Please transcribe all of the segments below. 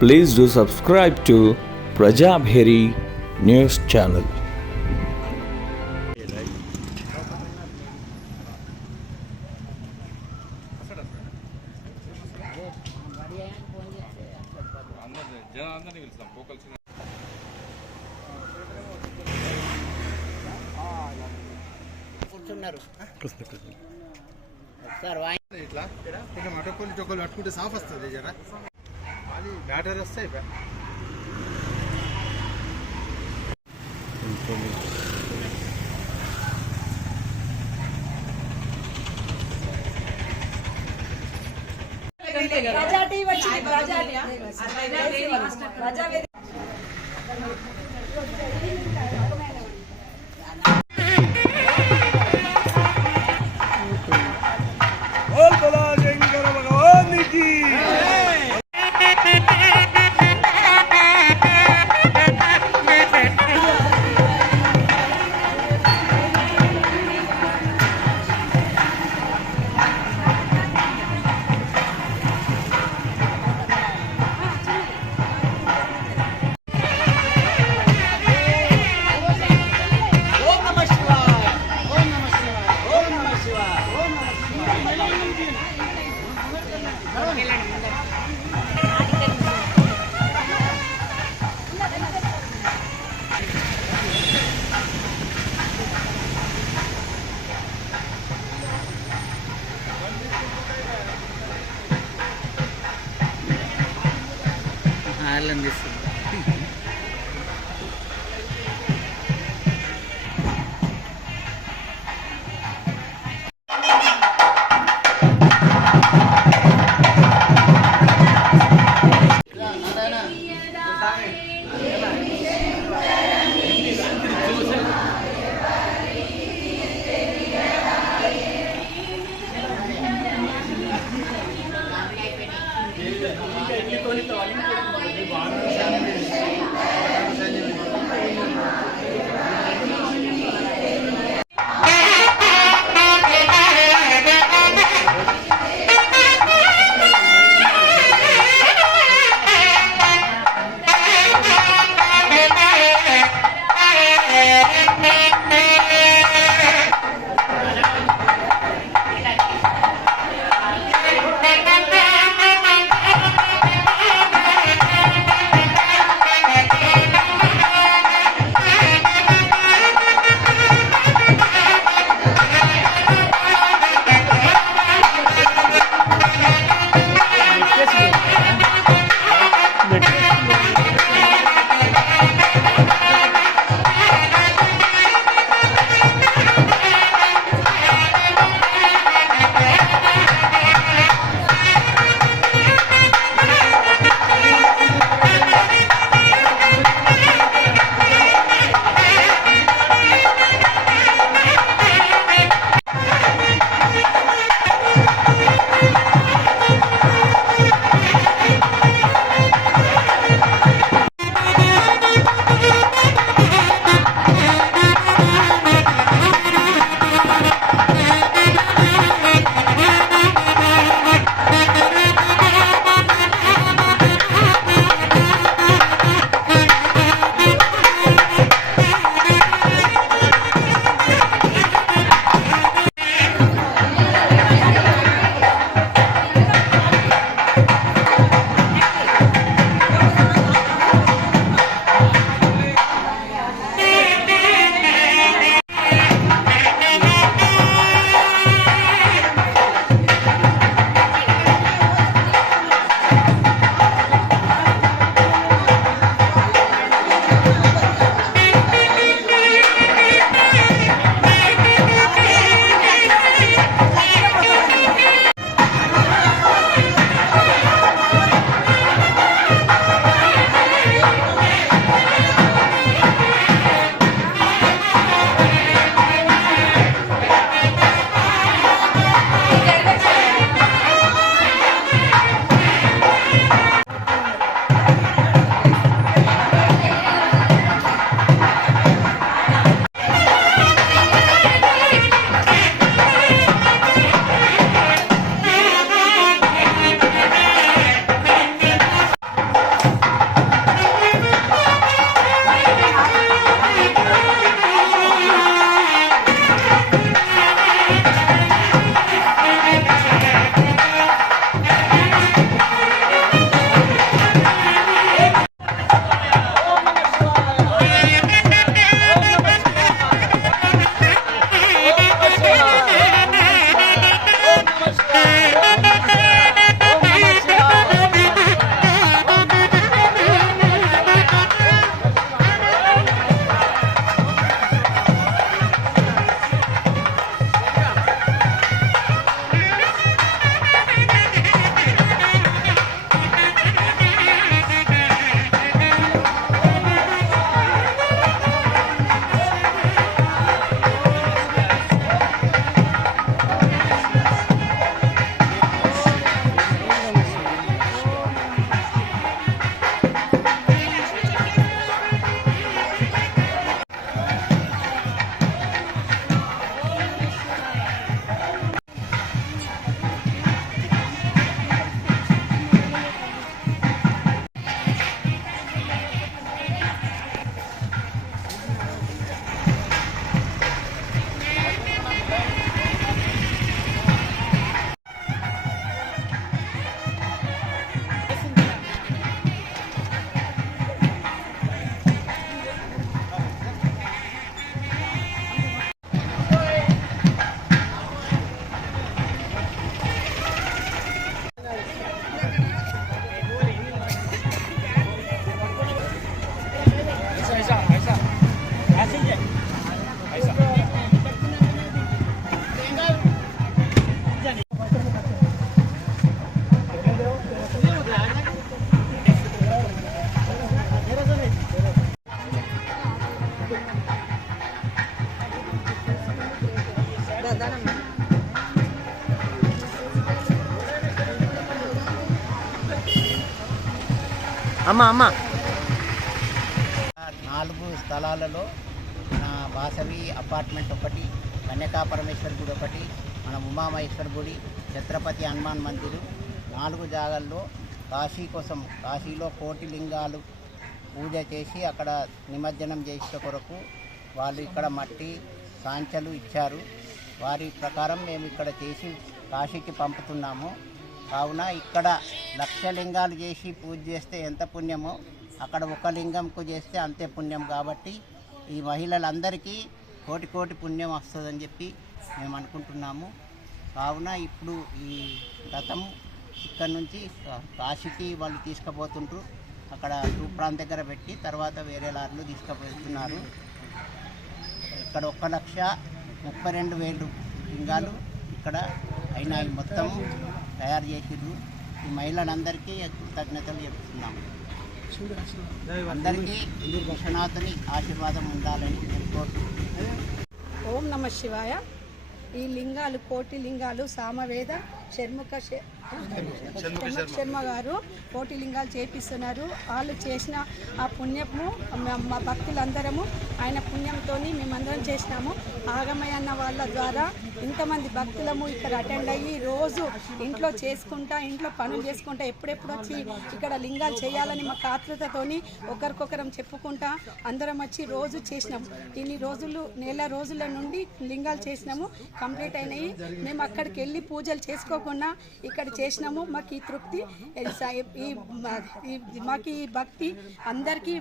Please do subscribe to Prajabheri News Channel. ఇట్లా కొంచెం అటొక్కలు చొక్కలు పట్టుకుంటే సాఫ్ వస్తుంది జరా అది బ్యాటర్ వస్తాయి అందిస్తుంది. 4 స్థలాలలో మన వాసవి అపార్ట్మెంట్ ఒకటి, కన్యకా పరమేశ్వర్ గుడి ఒకటి, మన ఉమామహేశ్వర్ గుడి, ఛత్రపతి హనుమాన్ మందిరు 4 జాగాల్లో కాశీ కోసం, కాశీలో 1 కోటి లింగాలు పూజ చేసి అక్కడ నిమజ్జనం చేసే కొరకు వాళ్ళు ఇక్కడ మట్టి సాంచలు ఇచ్చారు. వారి ప్రకారం మేము ఇక్కడ చేసి కాశీకి పంపుతున్నాము. కావున ఇక్కడ 1,00,000 లింగాలు చేసి పూజ చేస్తే ఎంత పుణ్యమో అక్కడ 1 లింగంకు చేస్తే అంతే పుణ్యం. కాబట్టి ఈ మహిళలందరికీ కోటి పుణ్యం వస్తుందని చెప్పి మేము అనుకుంటున్నాము. కావున ఇప్పుడు ఈ రథం ఇక్కడ నుంచి కాశీకి వాళ్ళు తీసుకుపోతుంటారు. అక్కడ తూప్రాన్ దగ్గర పెట్టి తర్వాత వేరే లారీలు తీసుకుపోతున్నారు. ఇక్కడ 1,32,000 లింగాలు ఇక్కడ అయినాయి, మొత్తం తయారు చేసిర్రు. ఈ మహిళలందరికీ కృతజ్ఞతలు చెప్తున్నాము. అందరికీ విశ్వనాథుని ఆశీర్వాదం ఉండాలని నేను కోరుతున్నాను. ఓం నమ శివాయ. ఈ లింగాలు 1 కోటి లింగాలు సామవేద శర్మ గారు 1 కోటి లింగాలు చేపిస్తున్నారు. వాళ్ళు చేసిన ఆ పుణ్యము మా భక్తులందరము ఆయన పుణ్యంతో మేమందరం చేసినాము. ఆగమయ్య అన్న వాళ్ళ ద్వారా ఇంతమంది భక్తులము ఇక్కడ అటెండ్ అయ్యి రోజు ఇంట్లో చేసుకుంటా, ఇంట్లో పనులు చేసుకుంటా, ఎప్పుడెప్పుడు వచ్చి ఇక్కడ లింగాలు చేయాలని మా ఆతృతతోని ఒకరికొకరం చెప్పుకుంటా అందరం వచ్చి రోజు చేసినాము. ఇన్ని రోజులు, నెల రోజుల నుండి లింగాలు చేసినాము, కంప్లీట్ అయినాయి. మేము అక్కడికి వెళ్ళి పూజలు చేసుకోకుండా ఇక్కడ చేసినాము. మాకు ఈ తృప్తి, మాకు ఈ భక్తి అందరికీ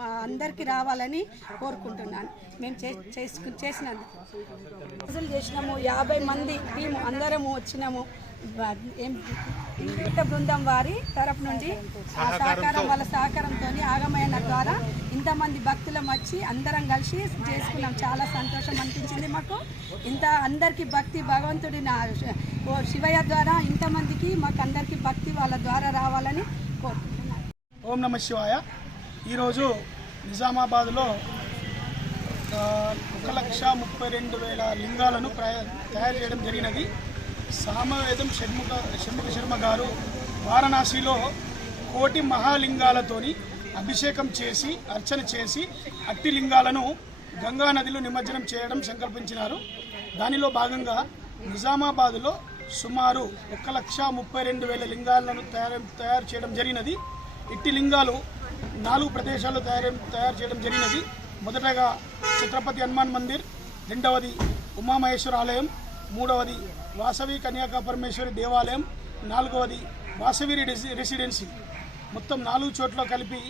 మా అందరికీ రావాలని కోరుకుంటున్నాను. మేము చేసినందుకు రోజులు చేసినాము. 50 మంది టీం అందరము వచ్చినాము. ఇంత బృందం వారి తరపు నుండి వాళ్ళ సహకారంతో ఆగమయ్య ద్వారా ఇంతమంది భక్తులం వచ్చి అందరం కలిసి చేసుకున్నాం. చాలా సంతోషం అనిపించింది మాకు. ఇంత అందరికీ భక్తి భగవంతుడి శివయ్య ద్వారా ఇంతమందికి మాకు అందరికీ భక్తి వాళ్ళ ద్వారా రావాలని కోరుకుంటున్నాను. ఓం నమ శివాయ. ఈరోజు నిజామాబాద్లో 1,32,000 లింగాలను తయారు చేయడం జరిగినది. సామవేదం షణ్ముఖ శర్మ గారు వారణాసిలో 1 కోటి మహాలింగాలతోని అభిషేకం చేసి అర్చన చేసి అట్టి లింగాలను గంగా నదిలో నిమజ్జనం చేయడం సంకల్పించినారు. దానిలో భాగంగా నిజామాబాద్లో సుమారు 1,32,000 లింగాలను తయారు చేయడం జరిగినది. ఇట్టి లింగాలు 4 ప్రదేశాల్లో తయారు చేయడం జరిగినది. మొదటగా ఛత్రపతి హనుమాన్ మందిర్, రెండవది ఉమామహేశ్వర ఆలయం, మూడవది వాసవి కన్యకా పరమేశ్వరి దేవాలయం, 4వది వాసవి రెసిడెన్సీ. మొత్తం 4 చోట్ల కలిపి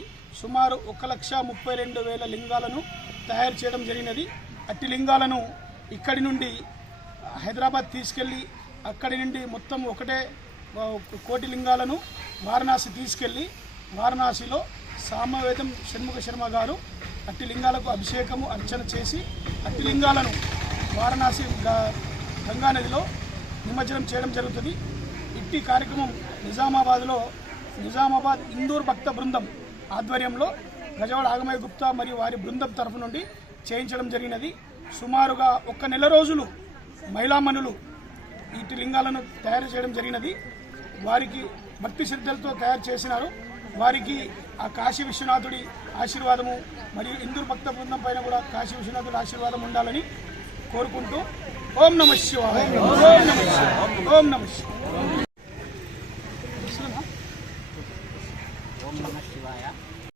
సుమారు 1,32,000 లింగాలను తయారు చేయడం జరిగినది. అట్టి లింగాలను ఇక్కడి నుండి హైదరాబాద్ తీసుకెళ్ళి అక్కడి నుండి మొత్తం 1 కోటి లింగాలను వారణాసి తీసుకెళ్ళి వారణాసిలో సామవేదం షణ్ముఖ శర్మ గారు అట్టి లింగాలకు అభిషేకము అర్చన చేసి అట్టి లింగాలను వారణాసి గంగా నదిలో నిమజ్జనం చేయడం జరుగుతుంది. ఇట్టి కార్యక్రమం నిజామాబాద్ ఇందూర్ భక్త బృందం ఆధ్వర్యంలో గజవాడ ఆగమయ్య గుప్తా మరియు వారి బృందం తరఫు నుండి చేయించడం జరిగినది. సుమారుగా 1 నెల రోజులు మహిళామణులు ఇట్టి లింగాలను తయారు చేయడం జరిగినది. వారికి భక్తి శ్రద్ధలతో తయారు చేసినారు. వారికి ఆ కాశీ విశ్వనాథుడి ఆశీర్వాదము మరియు ఇందూర్ భక్త బృందం పైన కూడా కాశీ విశ్వనాథుడి ఆశీర్వాదం ఉండాలని కోరుకుంటూ ఓం నమ శివాయ. ఓం నమ శివాయ. ఓం నమ శివాయ.